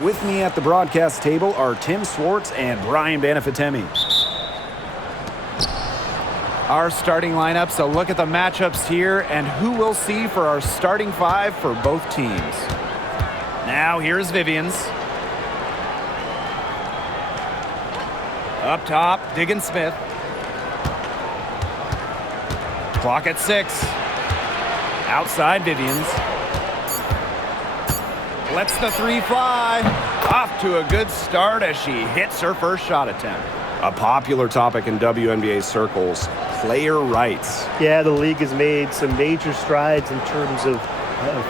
With me at the broadcast table are Tim Swartz and Brian Banafitemi. Our starting lineup, so look at the matchups here and who we'll see for our starting five for both teams. Now here's Vivians. Up top, Diggins-Smith. Clock at 6. Outside Vivians. Lets the three fly. Off to a good start as she hits her first shot attempt. A popular topic in WNBA circles, player rights. Yeah, the league has made some major strides in terms of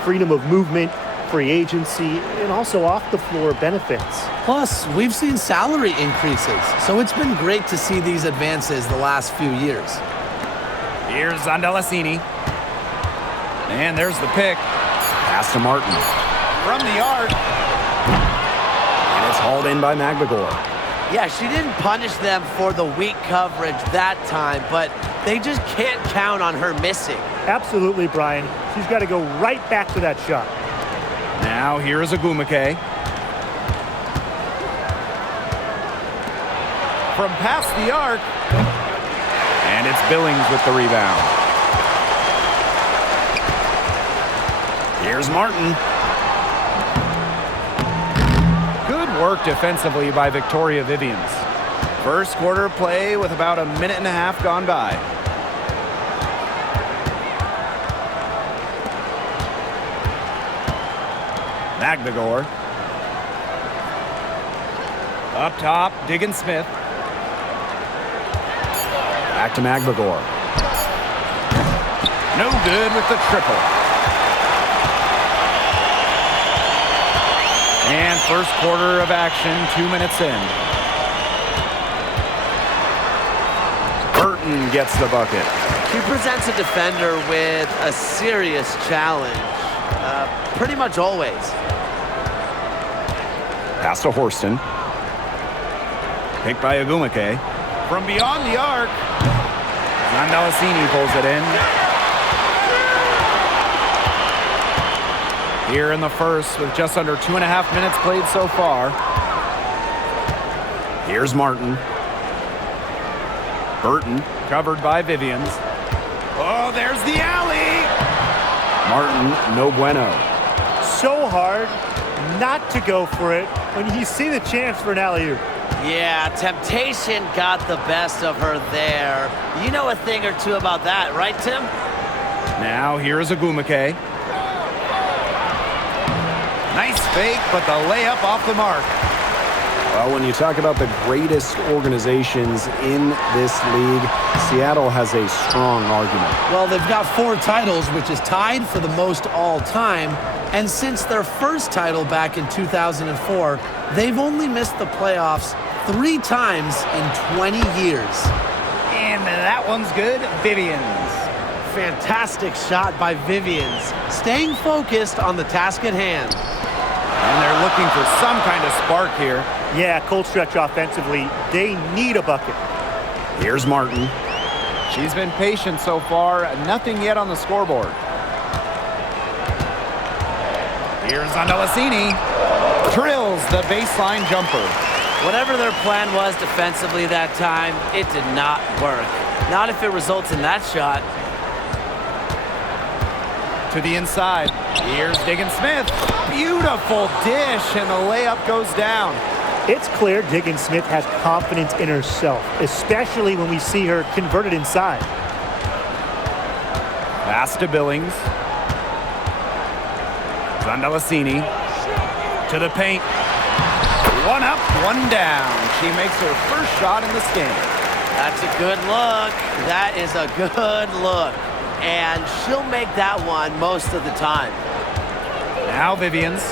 freedom of movement, free agency, and also off-the-floor benefits. Plus, we've seen salary increases, so it's been great to see these advances the last few years. Here's Zondalasini. And there's the pick. Pass to Martin. From the arc. And it's hauled in by McGregor. Yeah, she didn't punish them for the weak coverage that time, but they just can't count on her missing. Absolutely, Brian. She's got to go right back to that shot. Now here is Agumake. From past the arc. And it's Billings with the rebound. Here's Martin. Good work defensively by Victoria Vivians. First quarter play with about a minute and a half gone by. McGregor. Up top, Diggins-Smith. Back to McGregor. No good with the triple. And first quarter of action, 2 minutes in. Burton gets the bucket. She presents a defender with a serious challenge, pretty much always. Pass to Horston. Picked by Agumake. From beyond the arc, Zondalasini pulls it in. Here in the first with just under 2.5 minutes played so far. Here's Martin. Burton covered by Vivians. Oh, there's the alley! Martin, no bueno. So hard not to go for it when you see the chance for an alley-oop. Yeah, temptation got the best of her there. You know a thing or two about that, right, Tim? Now here is Agumake. Nice fake, but the layup off the mark. Well, when you talk about the greatest organizations in this league, Seattle has a strong argument. Well, they've got 4 titles, which is tied for the most all time. And since their first title back in 2004, they've only missed the playoffs 3 times in 20 years. And that one's good, Vivians. Fantastic shot by Vivians, staying focused on the task at hand. And they're looking for some kind of spark here. Yeah, cold stretch offensively. They need a bucket. Here's Martin. She's been patient so far, nothing yet on the scoreboard. Here's Zondalasini. Drills the baseline jumper. Whatever their plan was defensively that time, it did not work. Not if it results in that shot. To the inside. Here's Diggins-Smith. Beautiful dish, and the layup goes down. It's clear Diggins-Smith has confidence in herself, especially when we see her converted inside. Pass to Billings. Zondalasini. To the paint. One up, one down. She makes her first shot in this game. That's a good look. That is a good look. And she'll make that one most of the time. Now Vivians.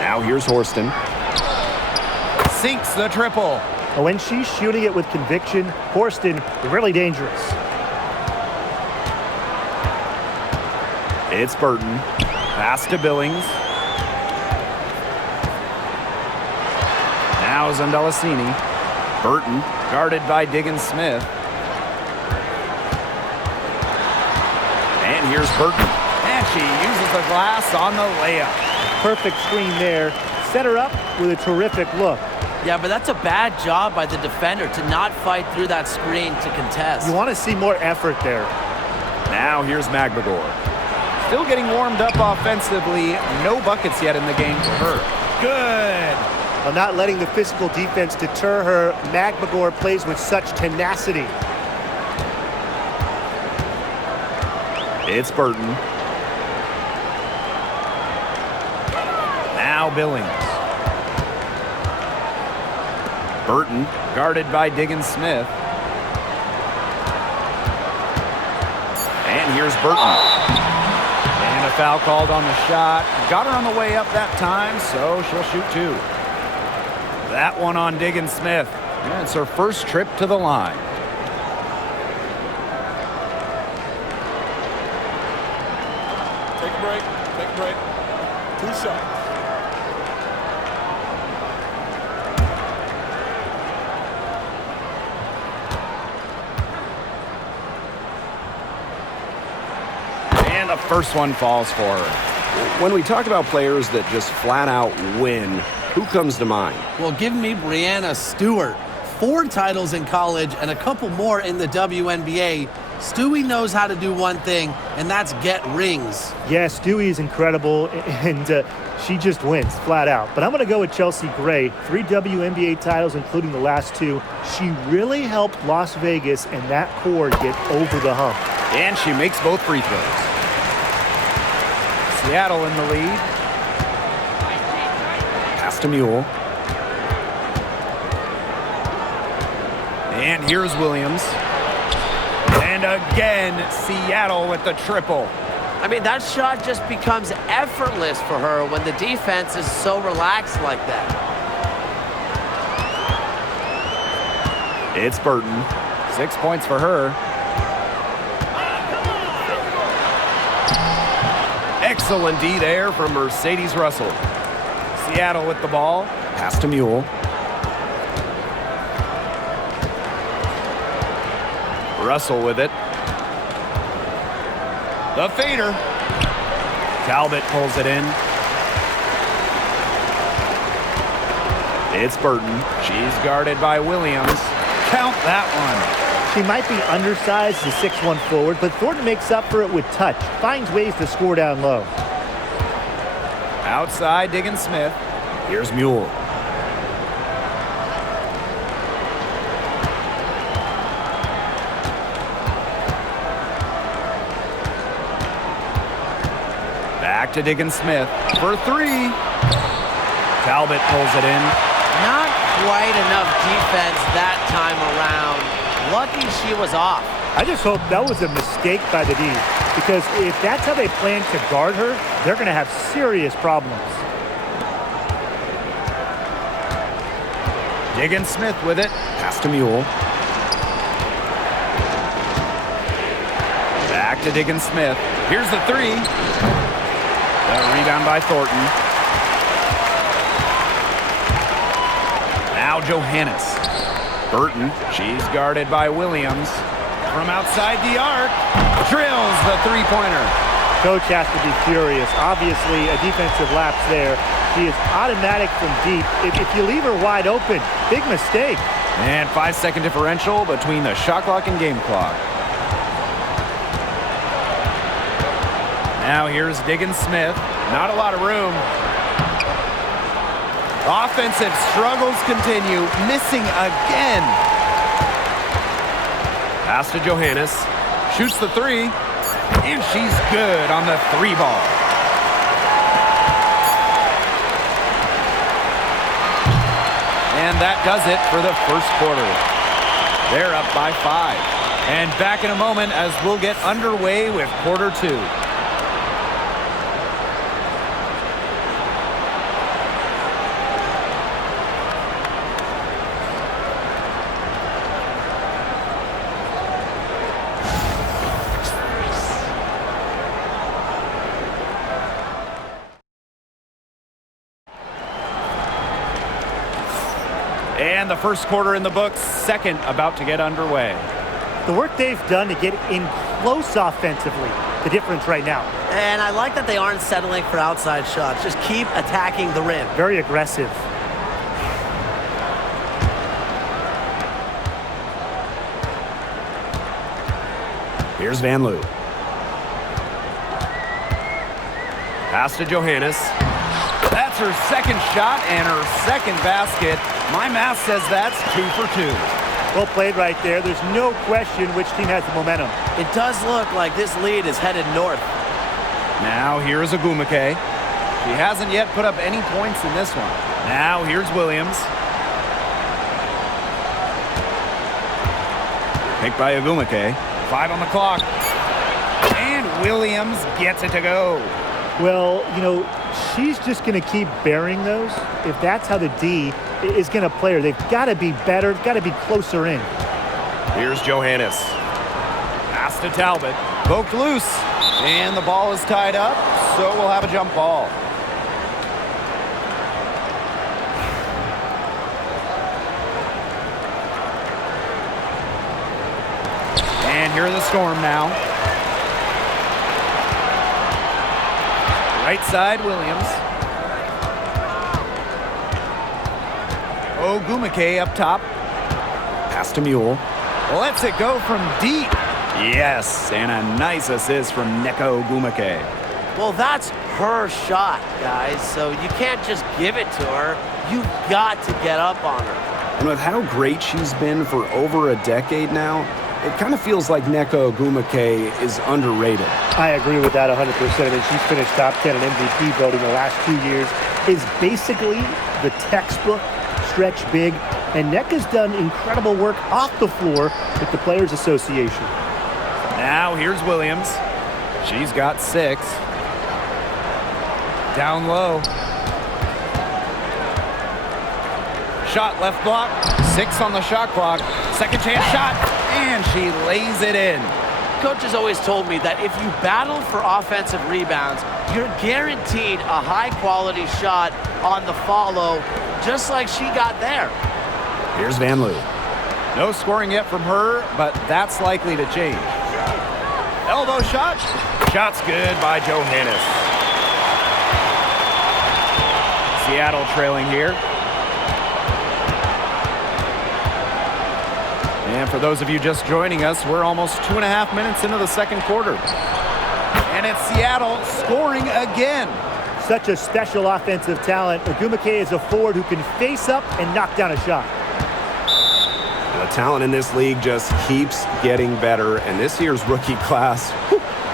Now here's Horston. Sinks the triple. But when she's shooting it with conviction, Horston, really dangerous. It's Burton. Pass to Billings. Now Zondalasini. Burton, guarded by Diggins-Smith. And here's Burton. And she uses the glass on the layup. Perfect screen there. Set her up with a terrific look. Yeah, but that's a bad job by the defender to not fight through that screen to contest. You want to see more effort there. Now here's Magbagor. Still getting warmed up offensively. No buckets yet in the game for her. Good. While not letting the physical defense deter her, Magbagor plays with such tenacity. It's Burton. Now Billings. Burton guarded by Diggins-Smith. And here's Burton. And a foul called on the shot. Got her on the way up that time, so she'll shoot two. That one on Diggins-Smith. Yeah, it's her first trip to the line. Take a break. Take a break. 2 shots. And the first one falls for her. When we talk about players that just flat out win, who comes to mind? Well, give me Breanna Stewart. 4 titles in college and a couple more in the WNBA. Stewie knows how to do one thing, and that's get rings. Yes, Stewie is incredible, and she just wins, flat out. But I'm going to go with Chelsea Gray. 3 WNBA titles, including the last 2. She really helped Las Vegas and that core get over the hump. And she makes both free throws. Seattle in the lead. Pass to Mule. And here's Williams. And again, Seattle with the triple. I mean, that shot just becomes effortless for her when the defense is so relaxed like that. It's Burton. 6 points for her. Excellent D there from Mercedes Russell. Seattle with the ball. Pass to Mule. Russell with it. The fader. Talbot pulls it in. It's Burton. She's guarded by Williams. Count that one. She might be undersized as a 6'1" forward, but Thornton makes up for it with touch. Finds ways to score down low. Outside Diggins-Smith. Here's Mule. Back to Diggins-Smith for 3. Talbot pulls it in. Not quite enough defense that time around. Lucky she was off. I just hope that was a mistake by the D, because if that's how they plan to guard her, they're going to have serious problems. Diggins-Smith with it. Pass to Mule. Back to Diggins-Smith. Here's the 3. The rebound by Thornton. Now Johannes. Burton, she's guarded by Williams. From outside the arc, drills the three-pointer. Coach has to be furious. Obviously, a defensive lapse there. She is automatic from deep. If you leave her wide open, big mistake. And 5-second differential between the shot clock and game clock. Now here's Diggins-Smith. Not a lot of room. Offensive struggles continue. Missing again. Pass to Johannes. Shoots the 3. And she's good on the 3 ball. And that does it for the first quarter. They're up by 5. And back in a moment as we'll get underway with quarter 2. And the first quarter in the books, second about to get underway. The work they've done to get in close offensively the difference right now. And I like that they aren't settling for outside shots. Just keep attacking the rim. Very aggressive. Here's Van Loo. Pass to Johannes. That's her second shot and her second basket. My math says that's 2 for 2. Well played right there. There's no question which team has the momentum. It does look like this lead is headed north. Now here's Agumake. She hasn't yet put up any points in this one. Now here's Williams. Picked by Agumake. 5 on the clock. And Williams gets it to go. Well, you know, she's just going to keep bearing those. If that's how the D is going to play her, they've got to be better, got to be closer in. Here's Johannes. Pass to Talbot. Poked loose. And the ball is tied up, so we'll have a jump ball. And here are the Storm now. Right side, Williams. Ogumake up top. Pass to Mule. Lets it go from deep. Yes, and a nice assist from Neko Ogumake. Well, that's her shot, guys, so you can't just give it to her. You've got to get up on her. And with how great she's been for over a decade now, it kind of feels like Neko Ogumake is underrated. I agree with that 100%. And she's finished top 10 in MVP voting the last 2 years. Is basically the textbook stretch big. And Neka's done incredible work off the floor with the Players Association. Now here's Williams. She's got 6. Down low. Shot left block. 6 on the shot clock. Second chance shot. And she lays it in. Coach has always told me that if you battle for offensive rebounds, you're guaranteed a high-quality shot on the follow, just like she got there. Here's Van Loo. No scoring yet from her, but that's likely to change. Elbow shot. Shot's good by Johannes. Seattle trailing here. And for those of you just joining us, we're almost 2.5 minutes into the second quarter. And it's Seattle scoring again. Such a special offensive talent. Ogumake is a forward who can face up and knock down a shot. The talent in this league just keeps getting better, and this year's rookie class,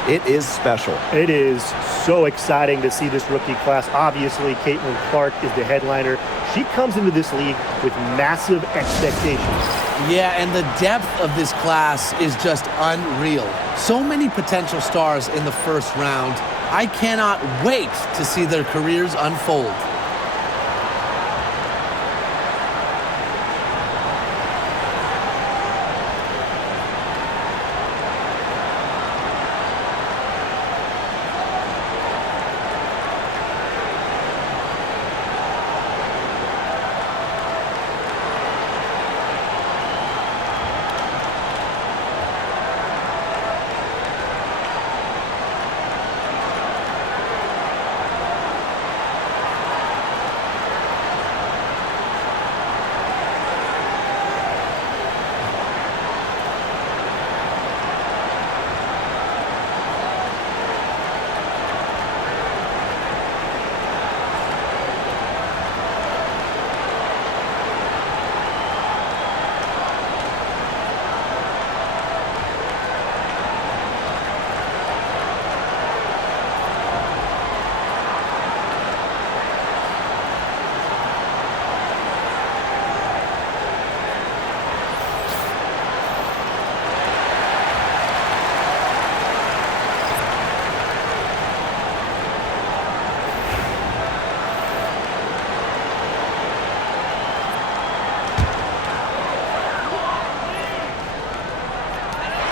it is special. It is so exciting to see this rookie class. Obviously, Caitlin Clark is the headliner. She comes into this league with massive expectations. Yeah, and the depth of this class is just unreal. So many potential stars in the first round. I cannot wait to see their careers unfold.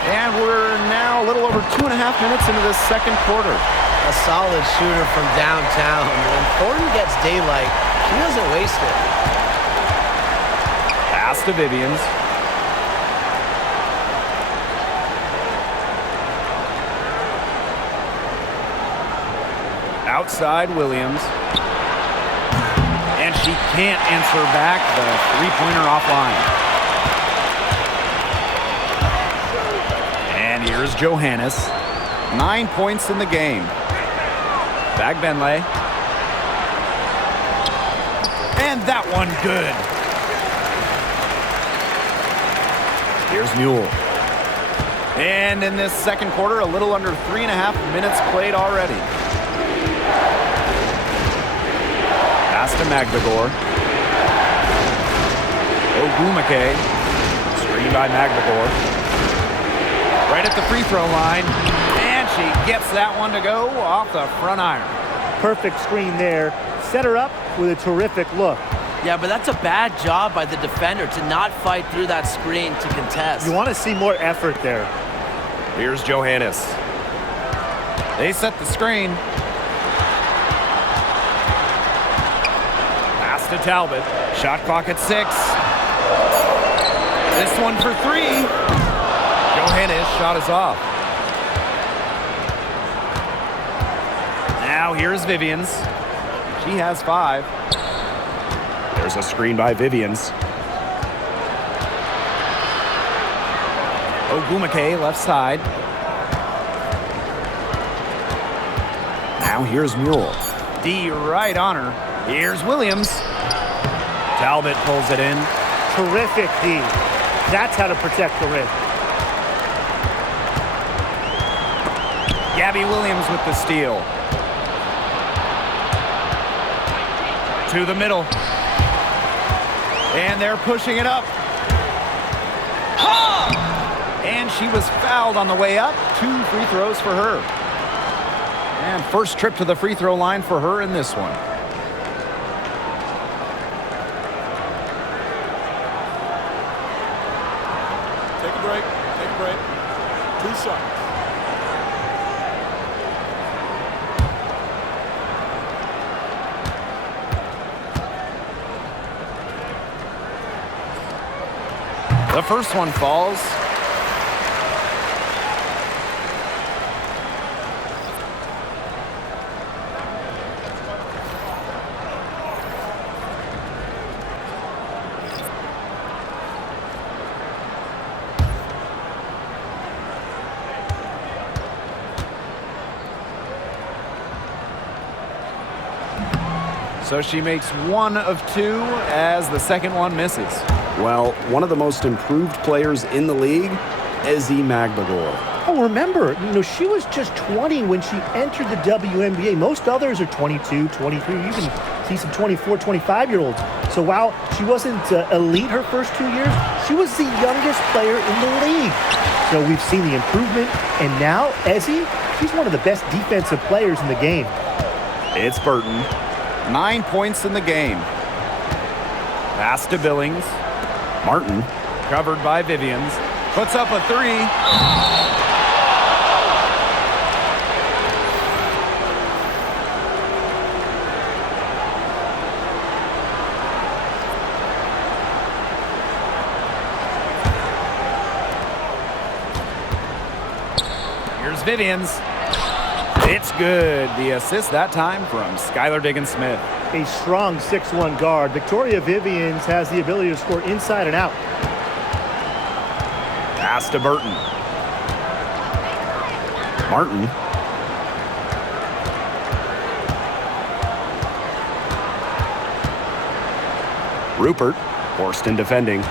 And we're now a little over 2.5 minutes into this second quarter. A solid shooter from downtown. When Thornton gets daylight, she doesn't waste it. Pass to Vivians. Outside Williams. And she can't answer back the three-pointer offline. And here's Johannes. 9 points in the game. Back Benley. And that one good. Here's Mule. And in this second quarter, a little under 3.5 minutes played already. Pass to Magbagor. Ogumake. Screen by Magbagor. Right at the free throw line. And she gets that one to go off the front iron. Perfect screen there. Set her up with a terrific look. Yeah, but that's a bad job by the defender to not fight through that screen to contest. You want to see more effort there. Here's Johannes. They set the screen. Pass to Talbot. Shot clock at 6. This one for 3. Johannes' shot is off. Now here's Vivians. She has 5. There's a screen by Vivians. Ogumake left side. Now here's Mule. D right on her. Here's Williams. Talbot pulls it in. Terrific D. That's how to protect the rim. Gabby Williams with the steal. To the middle. And they're pushing it up. And she was fouled on the way up. 2 free throws for her. And first trip to the free throw line for her in this one. Take a break. Take a break. 2 shots. The first one falls. So she makes 1 of 2 as the second one misses. Well, one of the most improved players in the league, Ezi Magbagor. Oh, remember, she was just 20 when she entered the WNBA. Most others are 22, 23. You can see some 24, 25-year-olds. So while she wasn't elite her first 2 years, she was the youngest player in the league. So we've seen the improvement. And now, Ezi, she's one of the best defensive players in the game. It's Burton. 9 points in the game. Pass to Billings. Martin, covered by Vivians, puts up a 3. Here's Vivians. It's good. The assist that time from Skylar Diggins-Smith. A strong 6'1" guard. Victoria Vivians has the ability to score inside and out. Pass to Burton. Martin. Rupert, forced in defending.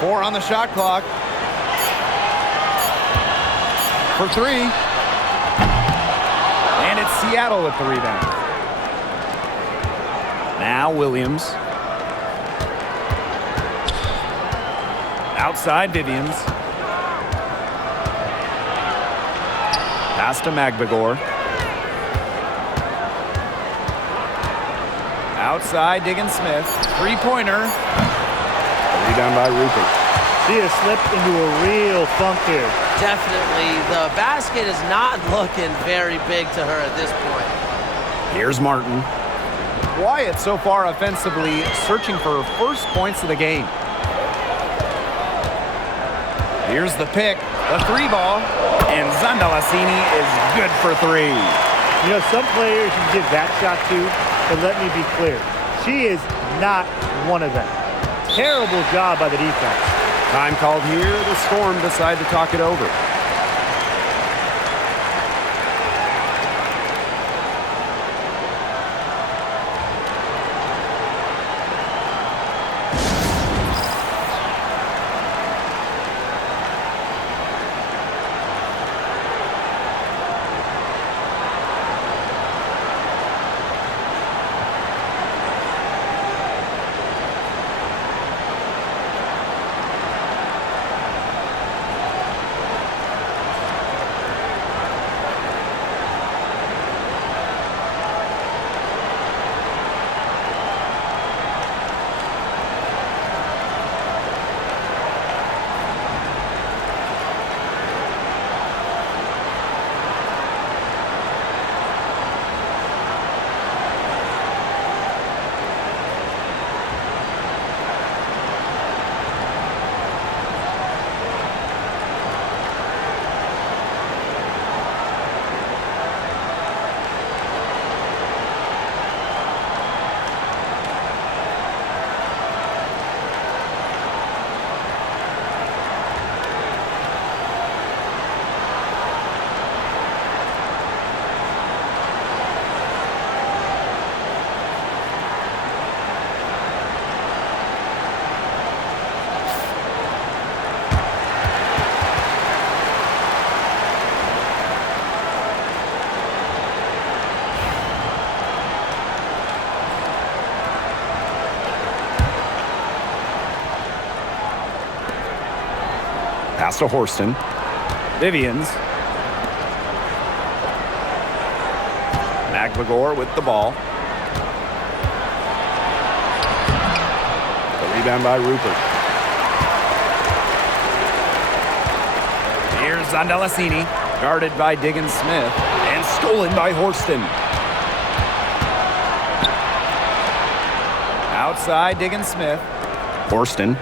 4 on the shot clock. For 3. And it's Seattle with the rebound. Now Williams. Outside Vivians. Pass to Magbagor. Outside Diggins-Smith. 3-pointer. Rebound by Rupert. She has slipped into a real funk here. Definitely. The basket is not looking very big to her at this point. Here's Martin. Wyatt so far offensively searching for her first points of the game. Here's the pick, the 3 ball, and Zandalasini is good for 3. You know, some players you can give that shot to, but let me be clear. She is not one of them. Terrible job by the defense. Time called here. The Storm decide to talk it over. Pass to Horston. Vivians. McVigor with the ball. The rebound by Rupert. Here's Zondelasini, guarded by Diggins-Smith, And stolen by Horston. outside Diggins-Smith. Horston.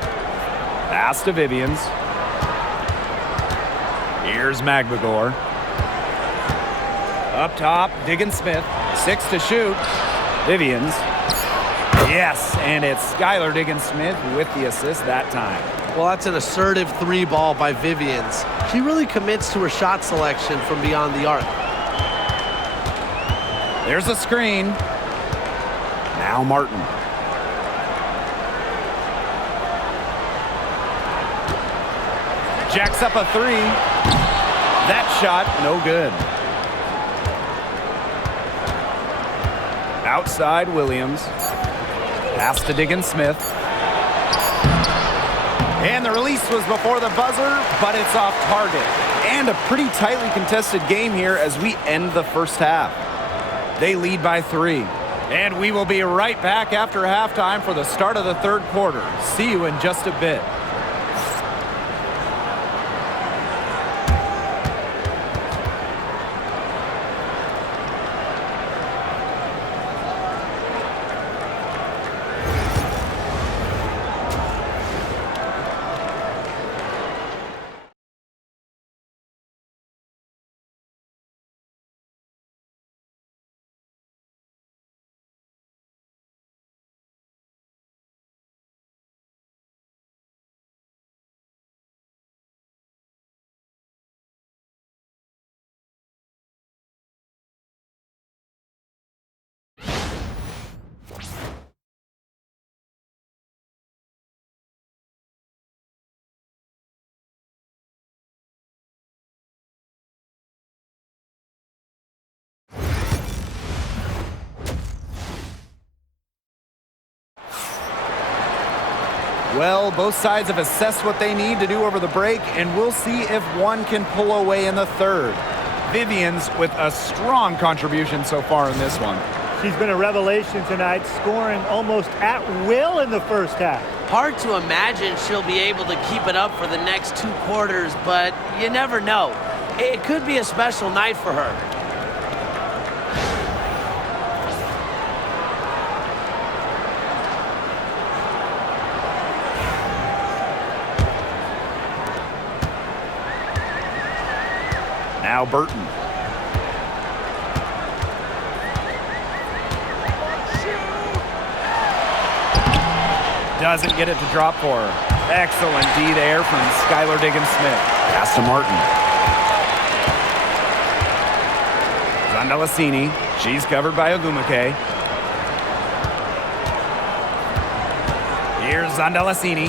Pass to Vivians. Here's McVigor. Up top, Diggins-Smith. 6 to shoot. Vivians. Yes, and it's Skylar Diggins-Smith with the assist that time. Well, that's an assertive three ball by Vivians. She really commits to her shot selection from beyond the arc. There's a screen. Now Martin. Jacks up a three. That shot, no good. Outside Williams. Pass to Diggins-Smith. And the release was before the buzzer, but it's off target. And a pretty tightly contested game here as we end the first half. They lead by 3. And we will be right back after halftime for the start of the third quarter. See you in just a bit. Well, both sides have assessed what they need to do over the break, and we'll see if one can pull away in the third. Vivians with a strong contribution so far in this one. She's been a revelation tonight, scoring almost at will in the first half. Hard to imagine she'll be able to keep it up for the next 2 quarters, but you never know. It could be a special night for her. Now Burton. Doesn't get it to drop for her. Excellent D there from Skylar Diggins-Smith. Pass to Martin. Zandalasini. She's covered by Ogumake. Here's Zandalasini.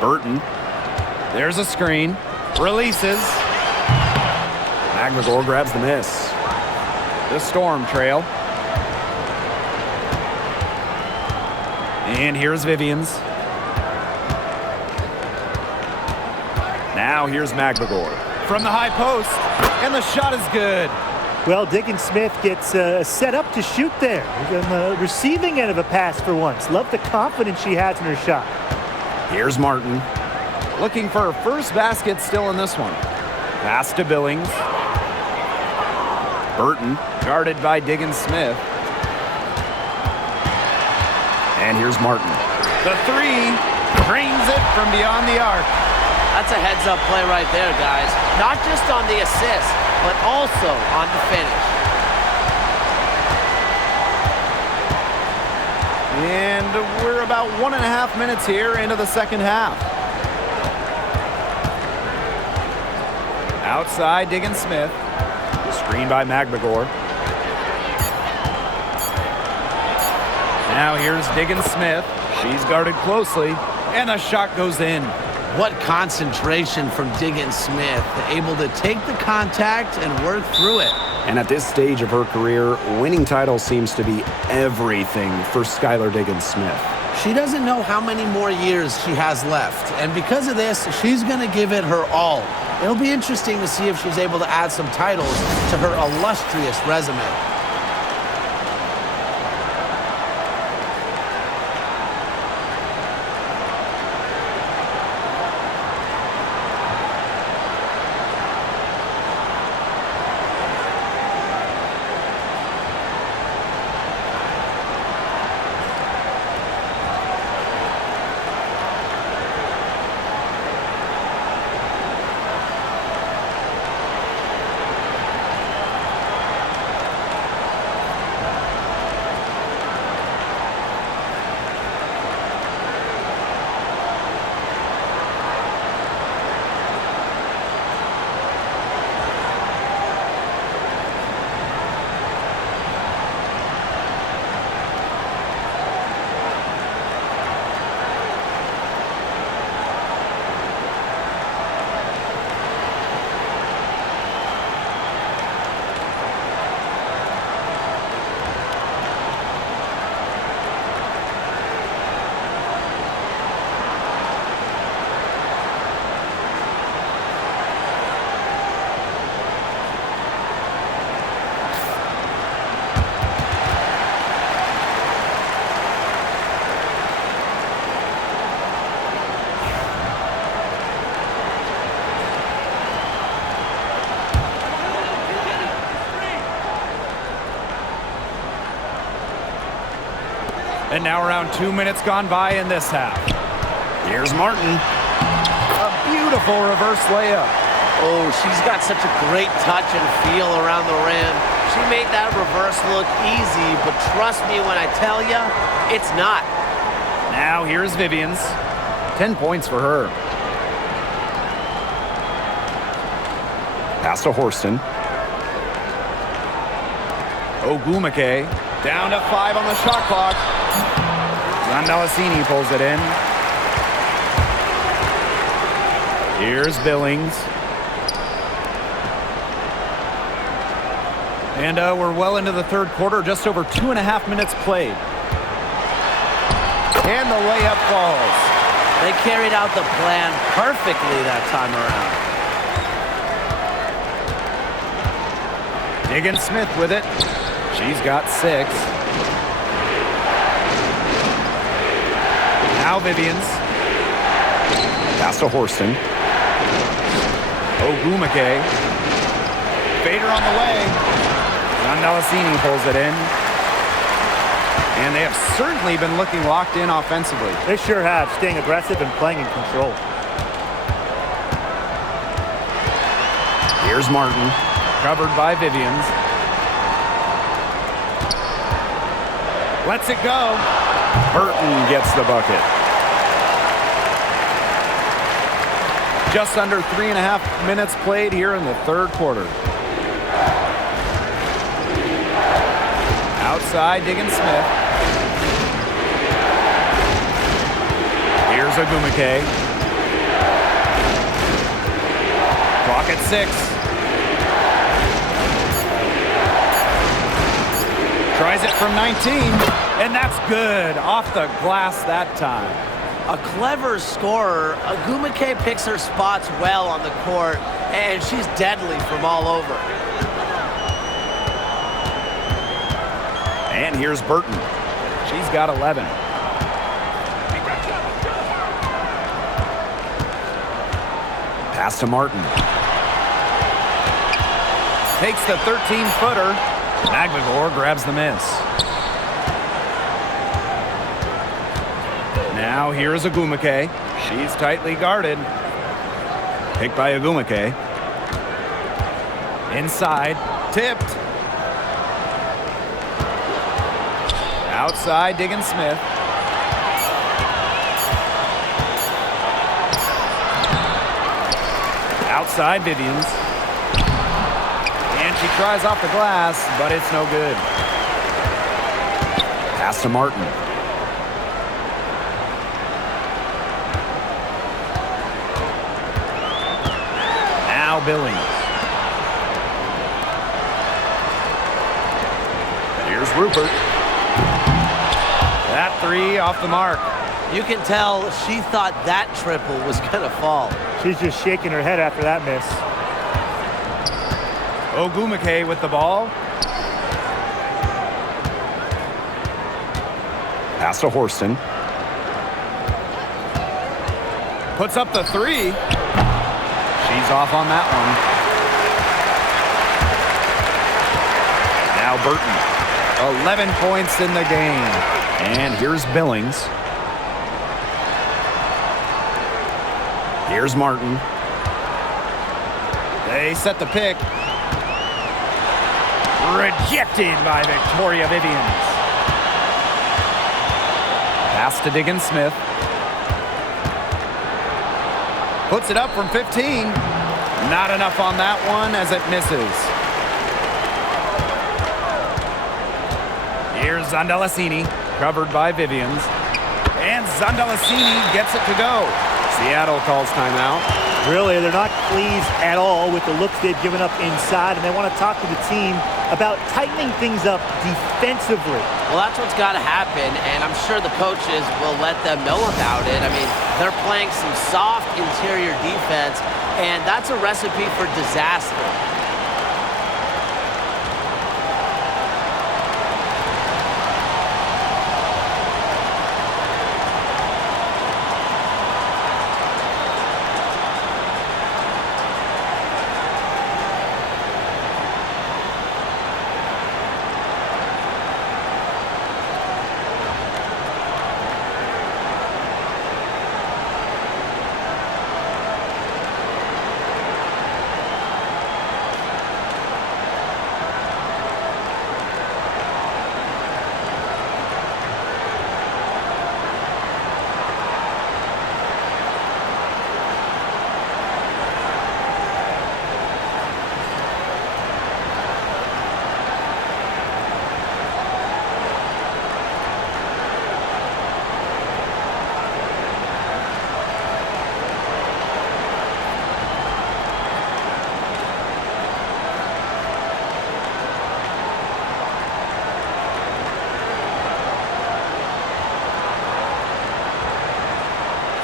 Burton. There's a screen. Releases. McGregor grabs the miss. The Storm trail. And here's Vivians. Now here's McGregor. From the high post. And the shot is good. Well, Diggins-Smith gets set up to shoot there. He's on the receiving end of a pass for once. Love the confidence she has in her shot. Here's Martin. Looking for her first basket still in this one. Pass to Billings. Burton. Guarded by Diggins-Smith. And here's Martin. The three brings it from beyond the arc. That's a heads-up play right there, guys. Not just on the assist, but also on the finish. And we're about 1.5 minutes here into the second half. Outside, Diggins-Smith. Screen by McGregor. Now here's Diggins-Smith. She's guarded closely, and the shot goes in. What concentration from Diggins-Smith, able to take the contact and work through it. And at this stage of her career, winning titles seems to be everything for Skylar Diggins-Smith. She doesn't know how many more years she has left, and because of this, she's going to give it her all. It'll be interesting to see if she's able to add some titles to her illustrious resume. And now around 2 minutes gone by in this half. Here's Martin. A beautiful reverse layup. Oh, she's got such a great touch and feel around the rim. She made that reverse look easy, but trust me when I tell you, it's not. Now here's Vivians. 10 points for her. Pass to Horston. Ogumake down to 5 on the shot clock. Zandalasini pulls it in. Here's Billings. And we're well into the third quarter, just over 2.5 minutes played. And the layup falls. They carried out the plan perfectly that time around. Diggins-Smith with it. She's got 6. Now Vivians. Pass to Horston. Ogumake. Fader on the way. Zandalasini pulls it in. And they have certainly been looking locked in offensively. They sure have, staying aggressive and playing in control. Here's Martin. Covered by Vivians. Lets it go. Burton gets the bucket. Just under 3.5 minutes played here in the third quarter. Outside, Diggins-Smith. Here's Ogumake. Clock at 6. Tries it from 19, and that's good. Off the glass that time. A clever scorer. Ogumake picks her spots well on the court, and she's deadly from all over. And here's Burton. She's got 11. Pass to Martin. Takes the 13-footer. Magligore grabs the miss. Now here's Ogumake. She's tightly guarded. Picked by Ogumake. Inside. Tipped. Outside, Diggins-Smith. Outside, Vivians. And she tries off the glass, but it's no good. Pass to Martin. Now Billings. Here's Rupert. That three off the mark. You can tell she thought that triple was going to fall. She's just shaking her head after that miss. Ogumake with the ball. Pass to Horston. Puts up the three. She's off on that one. Now Burton. 11 points in the game. And here's Billings. Here's Martin. They set the pick. Rejected by Victoria Vivians. Pass to Diggins-Smith. Puts it up from 15. Not enough on that one as it misses. Here's Zandalasini, covered by Vivians. And Zandalasini gets it to go. Seattle calls timeout. Really, they're not pleased at all with the looks they've given up inside, and they want to talk to the team about tightening things up defensively. Well, that's what's got to happen, and I'm sure the coaches will let them know about it. I mean, they're playing some soft interior defense, and that's a recipe for disaster.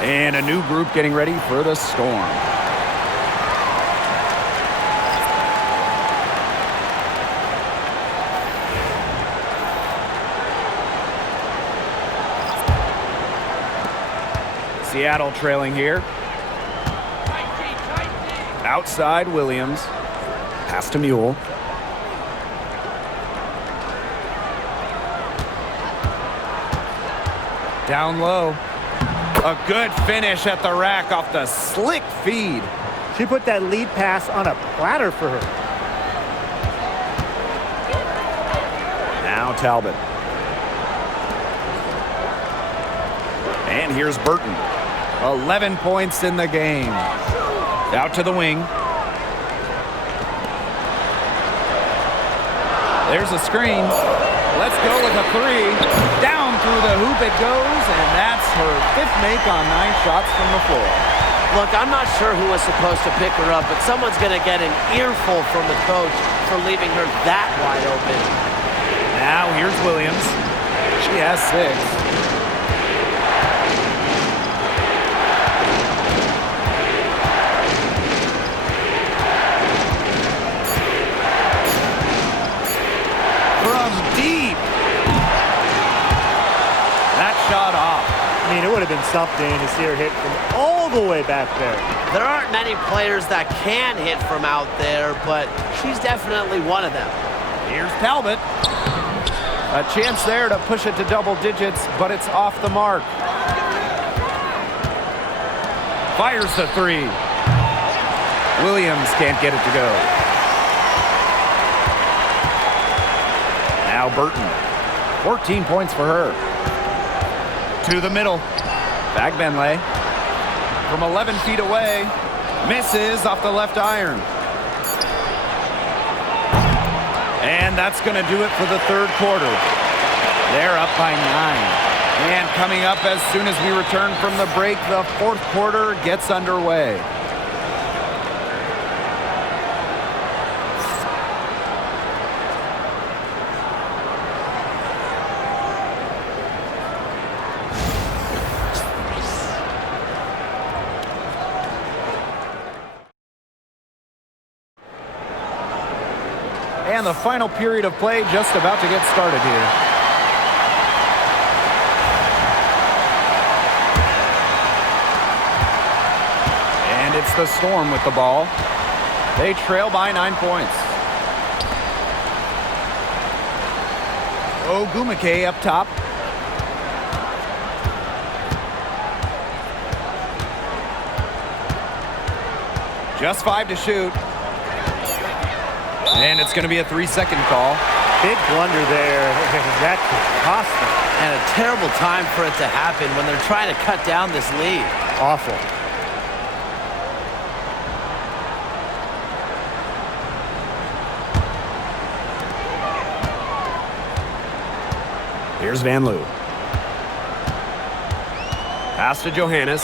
And a new group getting ready for the Storm. Seattle trailing here. Outside, Williams. Pass to Mule. Down low. A good finish at the rack off the slick feed. She put that lead pass on a platter for her. Now Talbot. And here's Burton. 11 points in the game. Out to the wing. There's a screen. Let's go with a three. Down through the hoop it goes, and that's her 5th make on 9 shots from the floor. Look, I'm not sure who was supposed to pick her up, but someone's going to get an earful from the coach for leaving her that wide open. Now here's Williams. She has 6. Shot off. I mean, it would have been something to see her hit from all the way back there. There aren't many players that can hit from out there, but she's definitely one of them. Here's Talbot. A chance there to push it to double digits, but it's off the mark. Fires the 3. Williams can't get it to go. Now Burton. 14 points for her. To the middle. Bagbenley from 11 feet away. Misses off the left iron. And that's going to do it for the 3rd quarter. They're up by 9. And coming up as soon as we return from the break, the 4th quarter gets underway. And the final period of play just about to get started here. And it's the Storm with the ball. They trail by 9 points. Ogumake up top. Just 5 to shoot. And it's going to be a 3-second call. Big blunder there. That could cost them. And a terrible time for it to happen when they're trying to cut down this lead. Awful. Here's Van Loo. Pass to Johannes.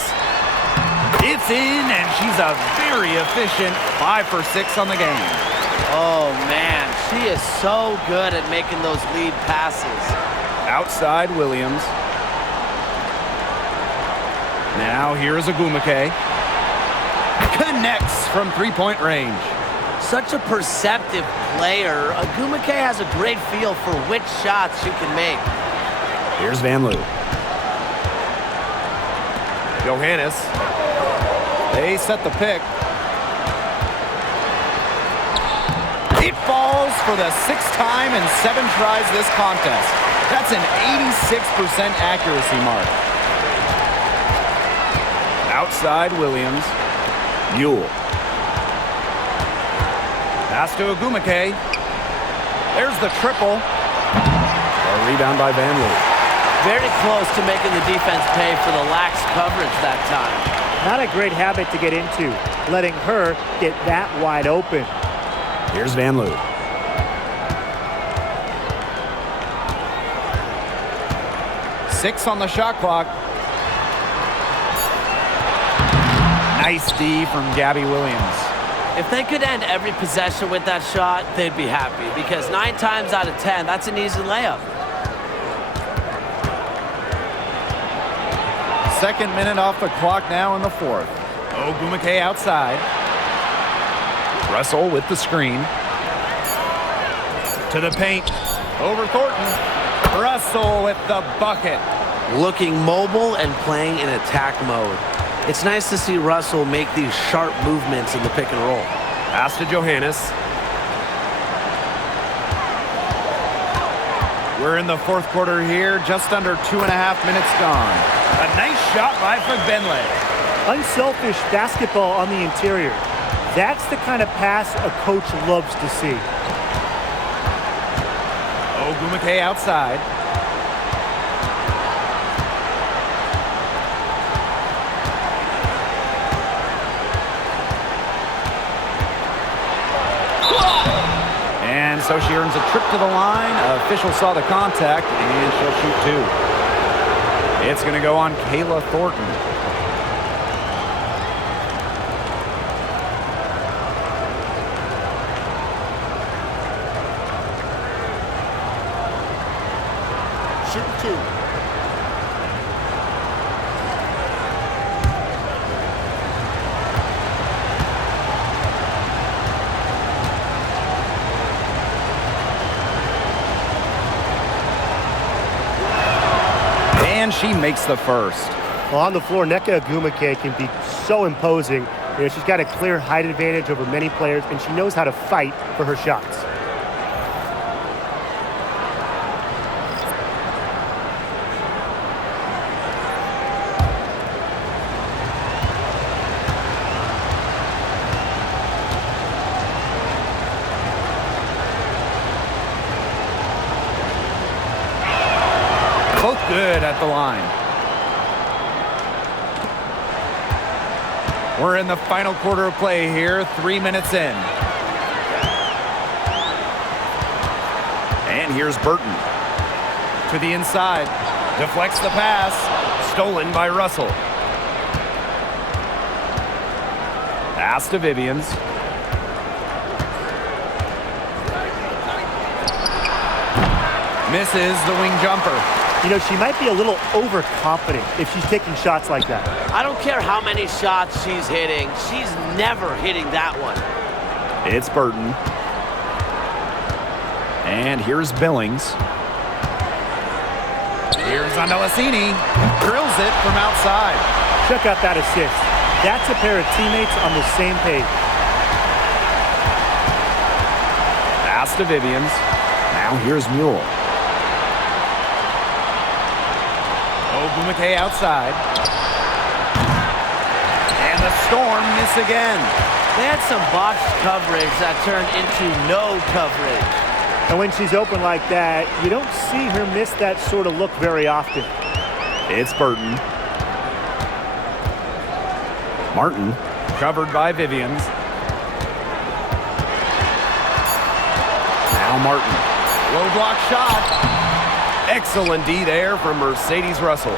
It's in, and she's a very efficient 5 for 6 on the game. Oh, man, she is so good at making those lead passes. Outside Williams. Now here's Ogumake. Connects from 3-point range. Such a perceptive player. Ogumake has a great feel for which shots she can make. Here's Van Loo. Johannes. They set the pick. It falls for the 6th time in 7 tries this contest. That's an 86% accuracy mark. Outside Williams. Mule. Pass to Ogumake. There's the triple. A rebound by Van Loo. Very close to making the defense pay for the lax coverage that time. Not a great habit to get into, letting her get that wide open. Here's Van Loo. Six on the shot clock. Nice D from Gabby Williams. If they could end every possession with that shot, they'd be happy, because 9 times out of 10, that's an easy layup. 2nd minute off the clock now in the 4th. Ogumake outside. Russell with the screen. To the paint. Over Thornton. Russell with the bucket. Looking mobile and playing in attack mode. It's nice to see Russell make these sharp movements in the pick and roll. Pass to Johannes. We're in the 4th quarter here, just under 2.5 minutes gone. A nice shot by Benley. Unselfish basketball on the interior. That's the kind of pass a coach loves to see. Ogumake outside. so she earns a trip to the line. Official saw the contact, and she'll shoot 2. It's going to go on Kayla Thornton. Shooting 2. And she makes the first. Well, on the floor, Nneka Ogwumike can be so imposing. You know, she's got a clear height advantage over many players, and she knows how to fight for her shots. Both good at the line. We're in the final quarter of play here, 3 minutes in. And here's Burton. To the inside. Deflects the pass. Stolen by Russell. Pass to Vivians. Misses the wing jumper. You know, she might be a little overconfident if she's taking shots like that. I don't care how many shots she's hitting. She's never hitting that one. It's Burton. And here's Billings. Here's Andalasini. Drills it from outside. Check out that assist. That's a pair of teammates on the same page. Pass to Vivians. Now here's Mule. Ogwumike outside. And the Storm miss again. They had some botched coverage that turned into no coverage. And when she's open like that, you don't see her miss that sort of look very often. It's Burton. Martin, covered by Vivians. Now Martin. Low block shot. Excellent D there from Mercedes Russell.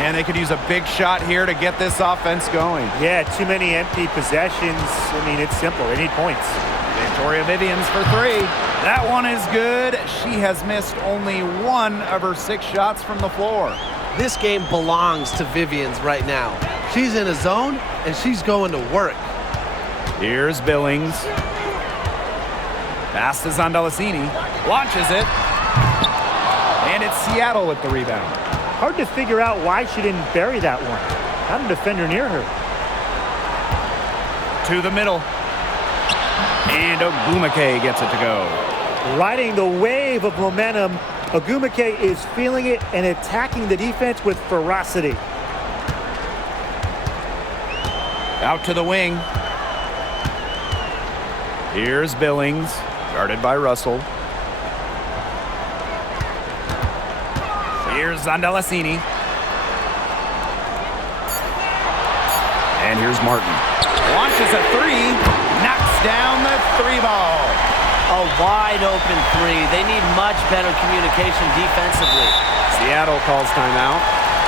And they could use a big shot here to get this offense going. Yeah, too many empty possessions. I mean, it's simple. They need points. Victoria Vivians for 3. That one is good. She has missed only 1 of her 6 shots from the floor. This game belongs to Vivians right now. She's in a zone, and she's going to work. Here's Billings. Pass to Zandalasini. Launches it. And it's Seattle with the rebound. Hard to figure out why she didn't bury that one. Not a defender near her. To the middle. And Ogwumike gets it to go. Riding the wave of momentum, Ogwumike is feeling it and attacking the defense with ferocity. Out to the wing. Here's Billings, guarded by Russell. Here's Zandalasini. And here's Martin. Launches a 3, knocks down the 3 ball. A wide open 3. They need much better communication defensively. Seattle calls timeout.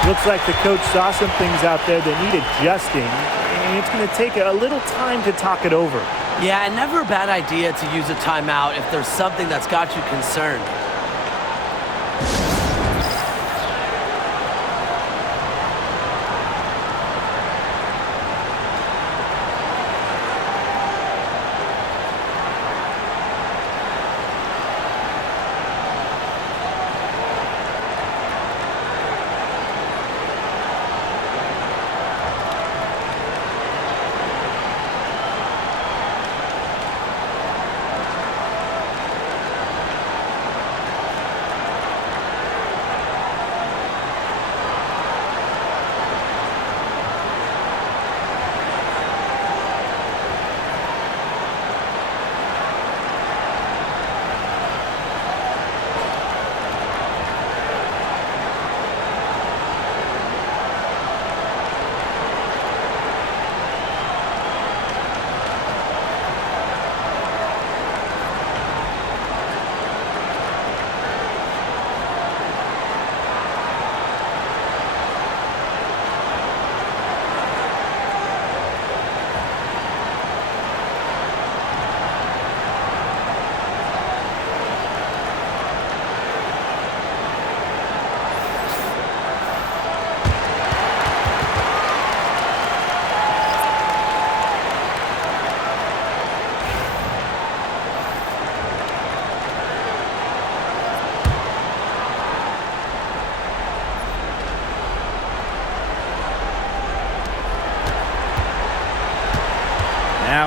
Looks like the coach saw some things out there that need adjusting, and it's going to take a little time to talk it over. Yeah, and never a bad idea to use a timeout if there's something that's got you concerned.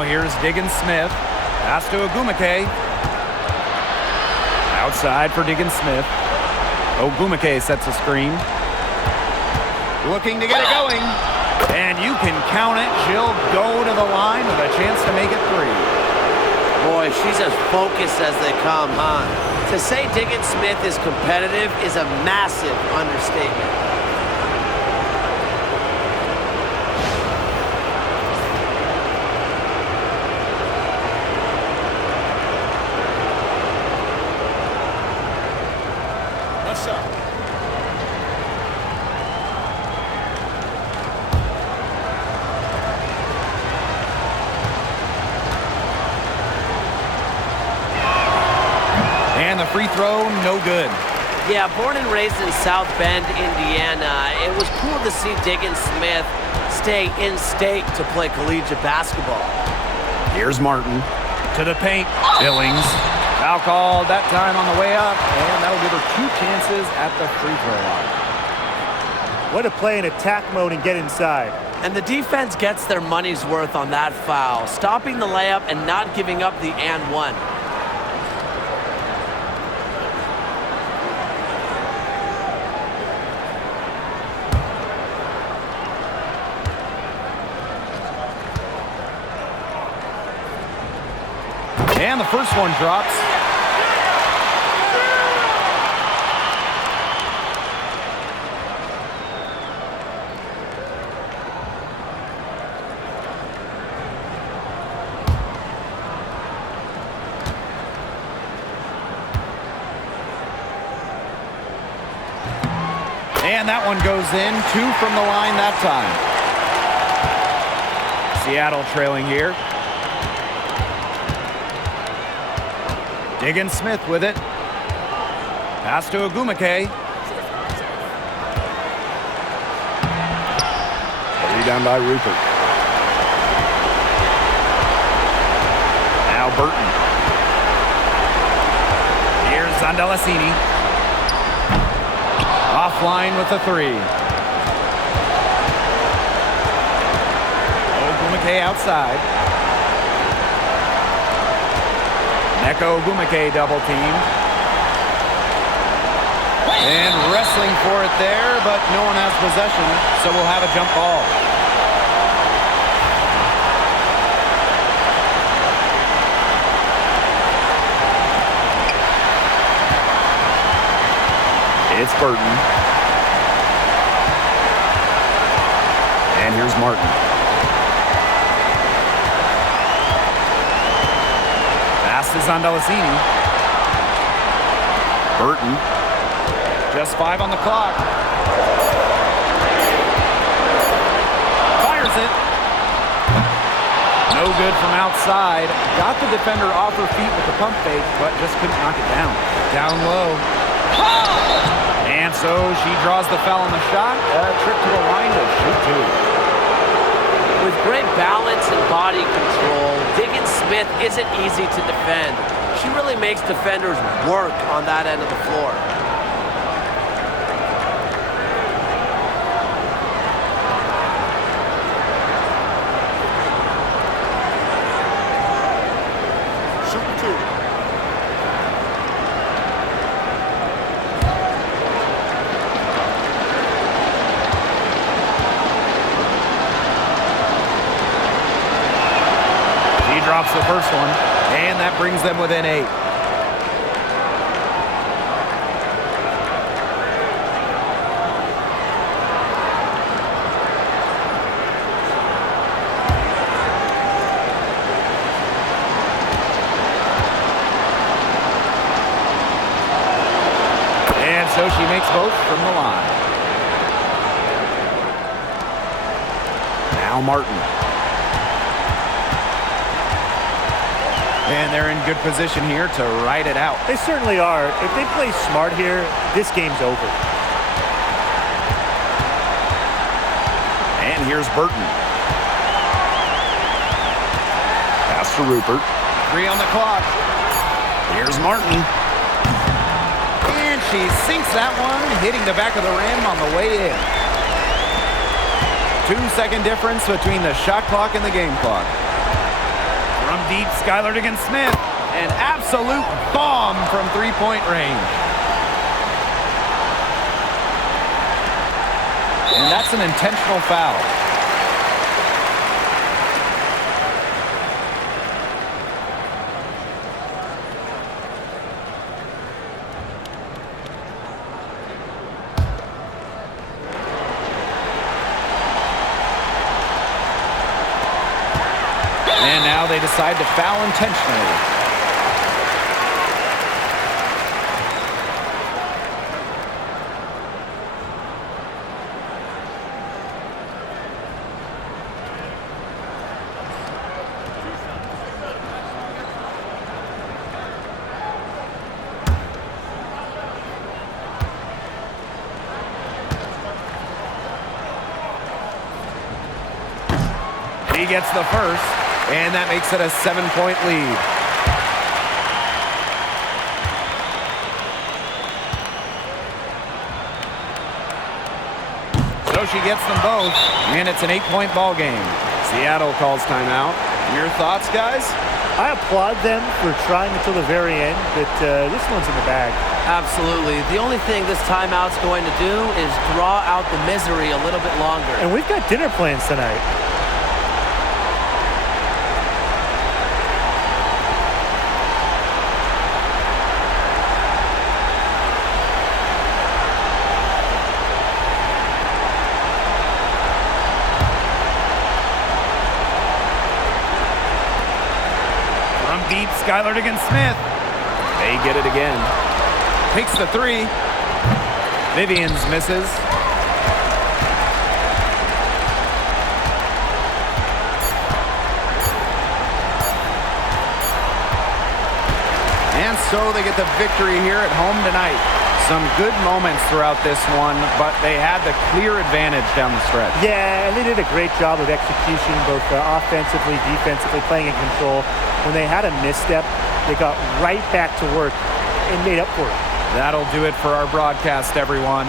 here's Diggins-Smith. Pass to Ogumake. Outside for Diggins-Smith. Ogumake sets a screen. Looking to get it going. And you can count it. She'll go to the line with a chance to make it 3. Boy, she's as focused as they come, huh? To say Diggins-Smith is competitive is a massive understatement. Nice shot. And the free throw, no good. Yeah, born and raised in South Bend, Indiana, it was cool to see Diggins-Smith stay in state to play collegiate basketball. Here's Martin. To the paint, Billings. Foul called that time on the way up, and that'll give her 2 chances at the free throw line. Way to play in attack mode and get inside. And the defense gets their money's worth on that foul, stopping the layup and not giving up the and one. And the first one drops. And that one goes in. 2 from the line that time. Seattle trailing here. Diggins-Smith with it. Pass to Ogumake. Rebound by Rupert. Now Burton. Here's Zandalasini. Offline with the 3. Ogumake outside. Neko Ogumake double team. And wrestling for it there, but no one has possession, so we'll have a jump ball. It's Burton. And here's Martin. Pass to Zandalasini. Burton. Just 5 on the clock. Fires it. No good from outside. Got the defender off her feet with the pump fake, but just couldn't knock it down. Down low. And so she draws the foul on the shot. A trip to the line to shoot 2. With great balance and body control, Diggins-Smith isn't easy to defend. She really makes defenders work on that end of the floor. Shooting 2. Drops the first one, and that brings them within 8. And so she makes both from the line. Now Martin. And they're in good position here to ride it out. They certainly are. If they play smart here, this game's over. And here's Burton. Pass to Rupert. 3 on the clock. Here's Martin. And she sinks that one, hitting the back of the rim on the way in. 2-second difference between the shot clock and the game clock. From deep, Skylar Diggins-Smith. An absolute bomb from three-point range. And that's an intentional foul. And now they decide to foul intentionally. He gets the first, and that makes it a 7-point lead. So she gets them both, and it's an 8-point ball game. Seattle calls timeout. Your thoughts, guys? I applaud them for trying until the very end, but this one's in the bag. Absolutely. The only thing this timeout's going to do is draw out the misery a little bit longer. And we've got dinner plans tonight. Deep, Skylar Diggins-Smith. They get it again. Takes the three. Vivians misses. And so they get the victory here at home tonight. Some good moments throughout this one, but they had the clear advantage down the stretch. Yeah, and they did a great job of execution, both offensively, defensively, playing in control. When they had a misstep, they got right back to work and made up for it. That'll do it for our broadcast, everyone.